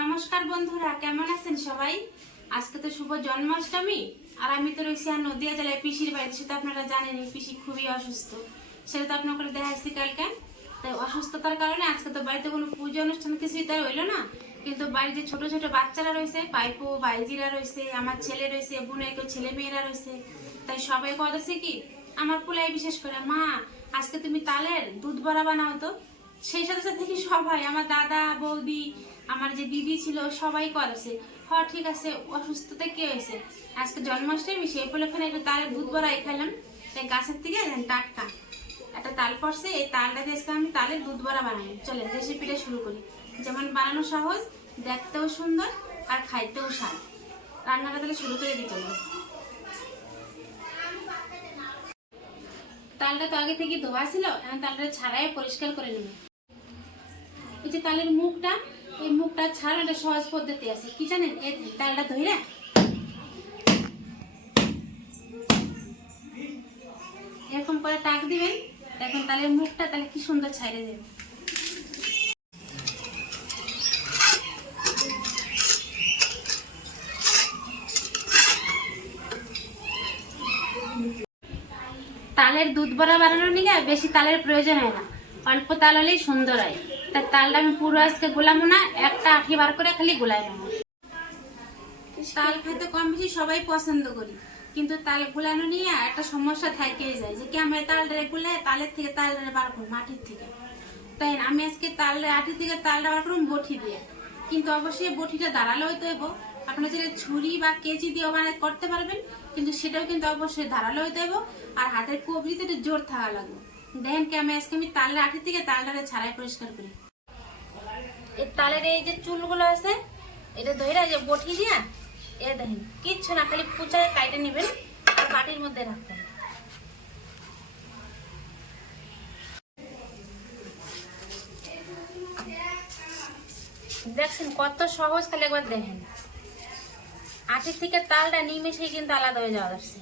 নমস্কার বন্ধুরা, কেমন আছেন সবাই? আজকে তো শুভ জন্মাষ্টমী, আর আমি তো রয়েছি আর নদিয়া জেলায় পিসির বাড়িতে, সেটা আপনারা জানেনই পিসি খুবই অসুস্থ। সেটা তো আপনাকে দেখা আসছি কালকে। তাই অসুস্থতার কারণে আজকে তো বাড়িতে কোনো পুজো অনুষ্ঠান কিছুই তাই হইল না। কিন্তু বাড়িতে ছোট ছোট বাচ্চারা রয়েছে পাইপো বাইজিরা রয়েছে, আমার ছেলে রয়েছে, বোনের কেউ ছেলে মেয়েরা রয়েছে, তাই সবাই করেছে কি, আমার পুলাই বিশেষ করে, মা, আজকে তুমি তালের দুধ বড়া বানাও তো। সেই সাথে সাথে কি সবাই, আমার দাদা, বৌদি আমার যে দিদি ছিল, সবাই করেছে। হ, ঠিক আছে, অসুস্থতা কে হয়েছে? আজকে জন্মাষ্টমী, সেই উপলক্ষে একটু তালের দুধ বড়াই খেলাম। তাই গাছের থেকে টাটকা। একটা তাল পড়ছে, এই তালটা দিয়ে আজকে আমি তালের দুধ বড়া বানাই চলেন রেসিপিটা শুরু করি। যেমন বানানো সহজ, দেখতেও সুন্দর আর খাইতেও স্বাদ। রান্নাটা তাহলে শুরু করে দিতে হবে তালটা তো আগে থেকে ধোয়া ছিল, এখন তালটা ছাড়াই পরিষ্কার করে নেব। এই যে তালের মুখটা, এই মুখটা ছাড়া একটা সহজ পদ্ধতি আছে। কি জানেন? এই তালটা ধরে এরকম করে টাক দিবেন এখন তালের মুখটা তাহলে কি সুন্দর ছাইড়ে দেবে তালের দুধ বড়া বানানোর নিগে বেশি তালের প্রয়োজন হয় না। অল্প তাল হলেই সুন্দর হয়। তার তালটা আমি পুরো আজকে গোলামো না, একটা আঠি বার করে খালি গোলাই নেব। তাল খেতে কম বেশি সবাই পছন্দ করি, কিন্তু তাল গুলানো নিয়ে একটা সমস্যা থেকেই যায় যে কি আমরা তালটা গুলে তালের থেকে তালটা বার করব, মাটির থেকে। তাই আমি আজকে তালটা আঠি থেকে তালটা বার করুন বটি দিয়ে। কিন্তু অবশ্যই বটিটা দাঁড়ালে হইতে হইব। আপনারা যদি ছুরি বা কেচি দিয়েও মানে করতে পারবেন, কিন্তু সেটাও কিন্তু অবশ্যই ধারালো হইতে হইব। আর হাতের কবজিতে একটু জোর থাকা লাগবে। দেখেন কি, আমি আজকে আমি তালের আঠি থেকে তালটারে ছাড়াই পরিষ্কার করি। এই তালের এই যে চুলগুলো আছে, এটা ধরে যে বটি দিয়া, এ দেখেন, কিচ্ছু না, খালি পুচায় কাইটে নেবেন আর বাটির মধ্যে রাখবেন। দেখছেন কত সহজ, খালি একবার দেখেন। আটির থেকে তালটা নিমেষেই কিন্তু আলাদা হয়ে যাওয়া যাচ্ছে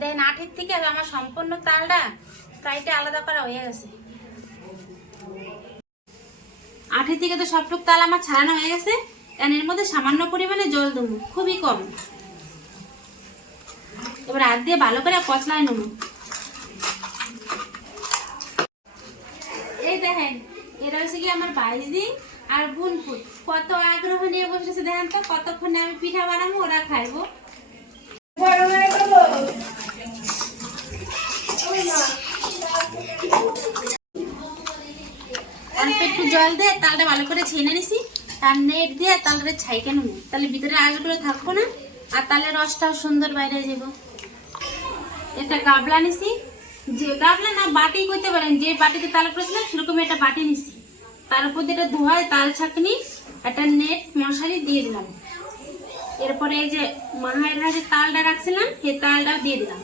দেখেন আটির থেকে আমার সম্পূর্ণ তালটা কাইটে আলাদা করা হয়ে গেছে। আঠি থেকে তো সবটুক তাল আমার ছাড়ানো হয়ে গেছে। এখন এর মধ্যে সামান্য পরিমাণে জল দেবো, খুবই কম। এবার হাত দিয়ে ভালো করে কচলায় নেব। এই দেখেন এরা হচ্ছে কি আমার বাইজি? আর বুনপুর, কত আগ্রহ নিয়ে বসেছে দেখেন তো, কতক্ষণে আমি পিঠা বানাবো, ওরা খাইবো। জল দিয়ে তালটা ভালো করে ছেনে নিছি। তার নেট দিয়ে তালটা ছাইকে নেব। তাহলে ভিতরে আলুগুলো থাকব না, আর তালের রসটাও সুন্দর বাইরে যাব। একটা গাবলা নিছি। যে গাবলা না, বাটি করতে পারেন, যে বাটিতে তাল করেছিলাম সেরকম একটা বাটি নিছি। তার উপর দিয়ে ধোয়ায় তাল ছাকনি, একটা নেট মশারি দিয়ে দিলাম। এরপরে এই যে মাহায়ের হাতে তালটা রাখছিলাম, সেই তালটা দিয়ে দিলাম।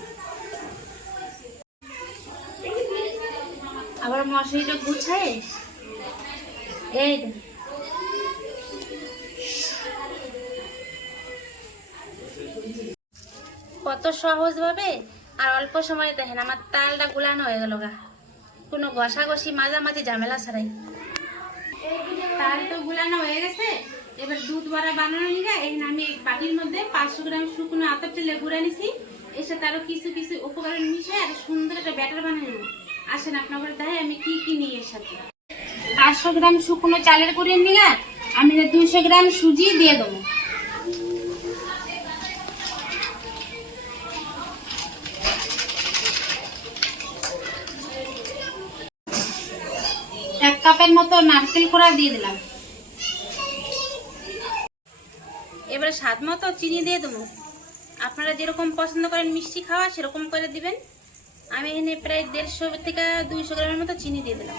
আবার মশারিটা গুছায়, এই কত সহজ ভাবে আর অল্প সময় দেখেন, আমার তালটা গুলানো হয়ে গেল গা। কোনো ঘষাঘষি, মাঝামাঝি ঝামেলা ছাড়াই। তাল তো গুলানো হয়ে গেছে। এবার দুধ বড়া বানানো নিয়ে এখানে আমি বাটির মধ্যে পাঁচশো গ্রাম শুকনো আতপ তেলে গুঁড়া নিছি। এর সাথে আরও কিছু কিছু উপকরণ মিশে আর সুন্দর একটা ব্যাটার বানিয়ে নেব। আসেন আপনার দেখে আমি কি কি নিই এর সাথে পাঁচশো গ্রাম শুকনো চালের করে নিয়ে আমি দুশো গ্রাম সুজি দিয়ে দেবো। এক কাপের মতো নারকেল কোড়া দিয়ে দিলাম। এবারে স্বাদ মতো চিনি দিয়ে দেবো। আপনারা যেরকম পছন্দ করেন মিষ্টি খাওয়া, সেরকম করে দিবেন। আমি এখানে প্রায় দেড়শো থেকে দুইশো গ্রামের মতো চিনি দিয়ে দিলাম।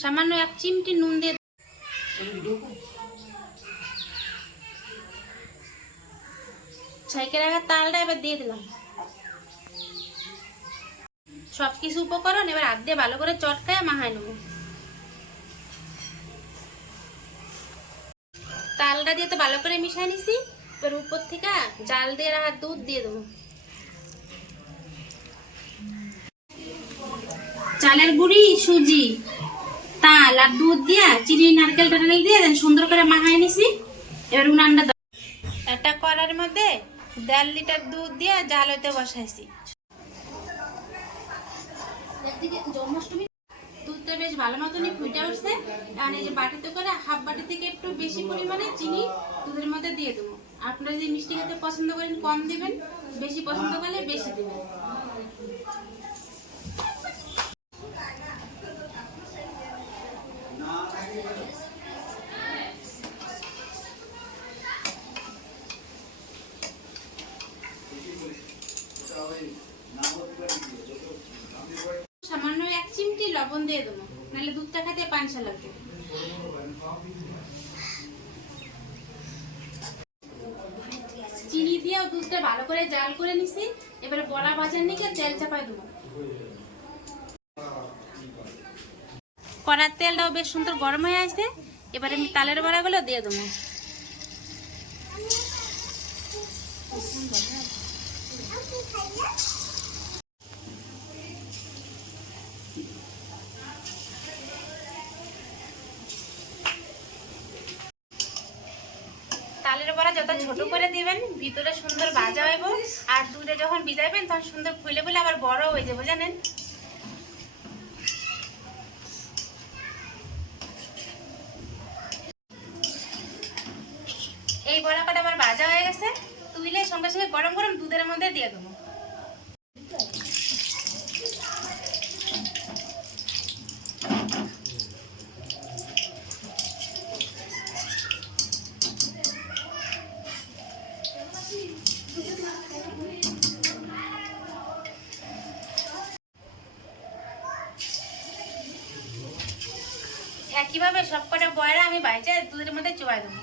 সামান্য এক চিমটি নুন দিয়ে ছাইকে রাখা তালটা এবার দিয়ে দিলাম। সব কিছু উপকরণ এবার হাত দিয়ে ভালো করে চটকায় মাহায় নেব। তালটা দিয়ে তো ভালো করে মিশাই নিছি। এবার উপর থেকে জাল দিয়ে রাখা দুধ দিয়ে দেবো। চালের গুঁড়ি, সুজি, তাল আর দুধ দিয়া চিনি, নারকেল, টারকেল দিয়ে সুন্দর করে মাখাই নিছি। এবার উনানটা। একটা কড়ার মধ্যে দেড় লিটার দুধ দিয়ে জাল হইতে বসাইছি। দুধটা বেশ ভালো মতনই ফুটে উঠছে। আর এই যে বাটিতে করে হাফ বাটি থেকে একটু বেশি পরিমাণে চিনি দুধের মধ্যে দিয়ে দেবো। আপনারা যদি মিষ্টি খেতে পছন্দ করেন, কম দেবেন, বেশি পছন্দ করলে বেশি দিবেন। দিয়ে দেবো। নাহলে দুধটা খেতে পানসা লাগবে। চিনি দিয়েও দুধটা ভালো করে জাল করে নিছি। এবারে বড়া বাজার নিয়ে তেল চাপাই দেবো। কড়ার তেলটাও বেশ সুন্দর গরম হয়ে আসছে। এবারে আমি তালের বড়াগুলো দিয়ে দেবো। তালের বড়া যত ছোট করে দিবেন, ভিতরে সুন্দর ভাজা হইব। আর দুধে যখন ভিজাইবেন, তখন সুন্দর ফুলে ফুলে আবার বড় হয়ে যাবে, জানেন? এই বড়া কটা আমার বাজা হয়ে গেছে। তুইলে সঙ্গে সঙ্গে গরম গরম দুধের মধ্যে দিয়ে দেবো। একইভাবে সব কটা বয়রা আমি বাইচে দুধের মধ্যে চুবাই দেবো?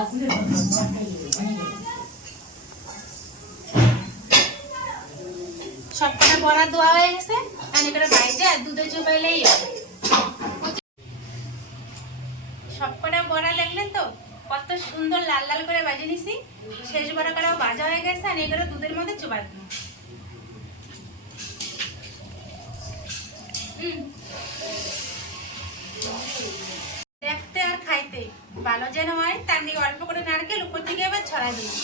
সব কটা বড়া দেওয়া হয়ে গেছে, আর এবারে বাইরে দুধে চুবাইলেই হবে। সব কটা বড়া লাগলেন তো কত সুন্দর লাল লাল করে বাজে নিছি। শেষ বড়া কটাও ভাজা হয়ে গেছে, আর এগুলো দুধের মধ্যে চুবাই হুম। দেখতে আর খাইতে। ভালো যেন হয়, তার দিকে অল্প করে নারকেল উপর দিকে এবার ছড়াই দিলাম।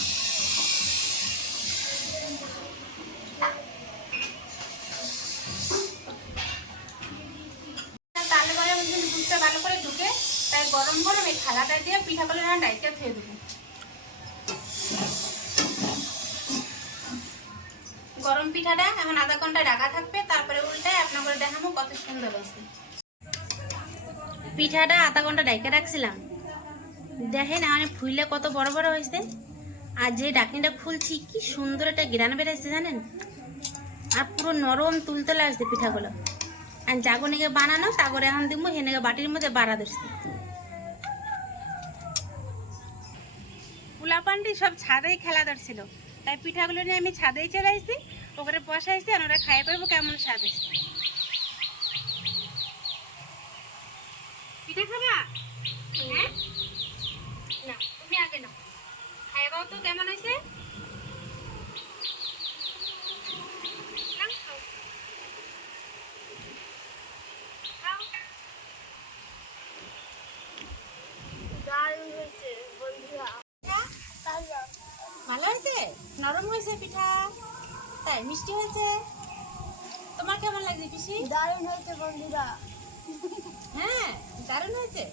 দুধটা ভালো করে ঢুকে, তাই গরম গরম থালাটা দিয়ে দেবো। গরম পিঠাটা এখন আধা ঘণ্টা ঢাকা থাকবে, তারপরে উল্টায় আপনার দেখাবো কত সুন্দর হয়েছে। পিঠাটা আধা ঘণ্টা ডাইকে রাখছিলাম। দেখেন মানে ফুললে কত বড় বড় হয়েছে। আর যে ডাকনিটা খুলছি, কি সুন্দর একটা গ্রান বেড়েছে জানেন? আর পুরো নরম তুলতলা আসছে পিঠাগুলো। আর জাগনিকে বানানো তারপরে এখন দিব হেনেকে বাটির মধ্যে বাড়া ধরছে। পোলাপানটি সব ছাদেই খেলা ধরছিল। তাই পিঠাগুলো নিয়ে আমি ছাদেই চলে আসছি ওখানে বসাইছি, আর ওরা খাই পাবো কেমন স্বাদ পিঠা খাবা? হ্যাঁ? না তুমি আগে নাও। খাইবাও তো কেমন হয়েছে? খাও। খাও। ভালো হয়েছে? নরম হয়েছে পিঠা? তাই মিষ্টি হয়েছে? তোমার কেমন লাগছে পিসি? দারুণ হয়েছে বন্ধুরা। হ্যাঁ দারুণ হয়েছে।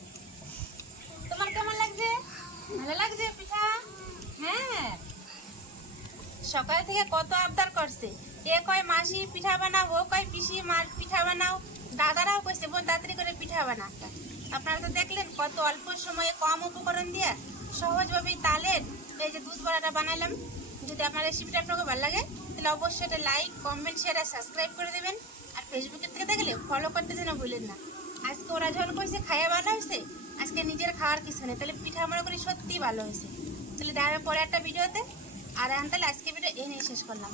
ভালো লাগছে, পিঠা? হ্যাঁ। সকাল থেকে কত আবদার করছে। এ কয় মাসি পিঠা বানাও, ও কয় পিসি মা পিঠা বানাও, দাদারাও কইছে, বোন, তাড়াতাড়ি করে পিঠা বানা। আপনারা তো দেখলেন কত অল্প সময়ে কম উপকরণ দিয়ে সহজভাবেই তালের এই যে দুধ বড়াটা বানালাম। যদি আপনার রেসিপিটা আপনাকে ভালো লাগে, তাহলে অবশ্যই এটা লাইক কমেন্ট শেয়ার আর সাবস্ক্রাইব করে দেবেন। আর ফেসবুকের থেকে দেখলে ফলো করতে যেন ভুলেন না। আজকে ওরা যখন কইছে, খাইয়া হয়েছে আজকে নিজের খাওয়ার কিছু নেই। তাহলে পিঠা মনে করি সত্যিই ভালো হয়েছে। তাহলে দেখা পরে একটা ভিডিওতে, আর আমি তাহলে আজকে ভিডিও এনেই শেষ করলাম।